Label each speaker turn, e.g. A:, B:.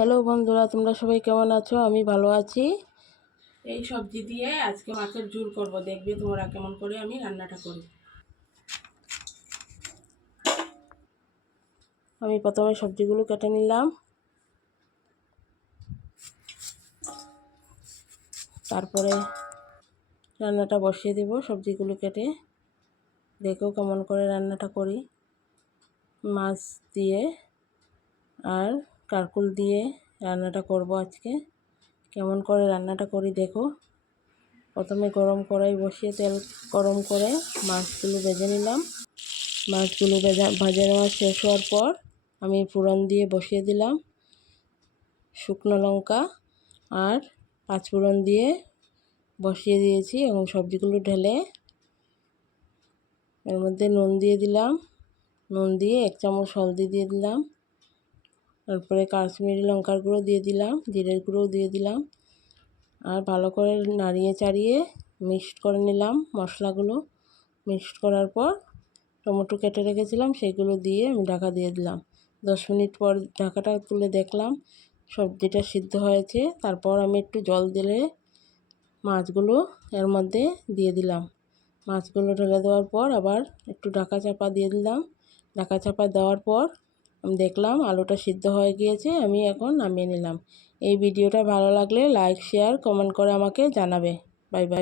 A: Hello বন্ধুরা, তোমরা সবাই কেমন আছো? আমি ভালো আছি। এই সবজি দিয়ে আজকে মাছের ঝুল করব, দেখবে তোমরা কেমন করে আমি রান্নাটা করি। আমি প্রথমে সবজিগুলো কেটে নিলাম। তারপরে রান্নাটা বসিয়ে দেব সবজিগুলো কেটে। দেখো কেমন করে রান্নাটা করি। মাছ দিয়ে আর কারকুল দিয়ে রান্নাটা করব আজকে। কেমন করে রান্নাটা করি দেখো। প্রথমে গরম কড়াই বসিয়ে তেল গরম করে মাছগুলো ভেজে নিলাম। মাছগুলো ভেজা, ভাজা নেওয়া শেষ হওয়ার পর আমি ফোড়ন দিয়ে বসিয়ে দিলাম শুকনো লঙ্কা আর পাঁচফোড়ন দিয়ে বসিয়ে দিয়েছি এবং সবজিগুলো ঢেলে এর মধ্যে নুন দিয়ে দিলাম। নুন দিয়ে এক চামচ হলদি দিয়ে দিলাম। তারপরে কাশ্মীরি লঙ্কার গুঁড়ো দিয়ে দিলাম, জিরের গুঁড়োও দিয়ে দিলাম। আর ভালো করে নাড়িয়ে চাড়িয়ে মিক্সড করে নিলাম মশলাগুলো। মিক্সড করার পর টমেটো কেটে রেখেছিলাম, সেগুলো দিয়ে আমি ঢাকা দিয়ে দিলাম। দশ মিনিট পর ঢাকাটা তুলে দেখলাম সবজিটা সিদ্ধ হয়েছে। তারপর আমি একটু জল দিলে মাছগুলো এর মধ্যে দিয়ে দিলাম। মাছগুলো ঢেলে দেওয়ার পর আবার একটু ঢাকা চাপা দিয়ে দিলাম। ঢাকা চাপা দেওয়ার পর দেখলাম আলুটা সিদ্ধ হয়ে গিয়েছে, আমি এখন নামিয়ে নিলাম। এই ভিডিওটা ভালো লাগলে লাইক শেয়ার কমেন্ট করে আমাকে জানাবে। Bye bye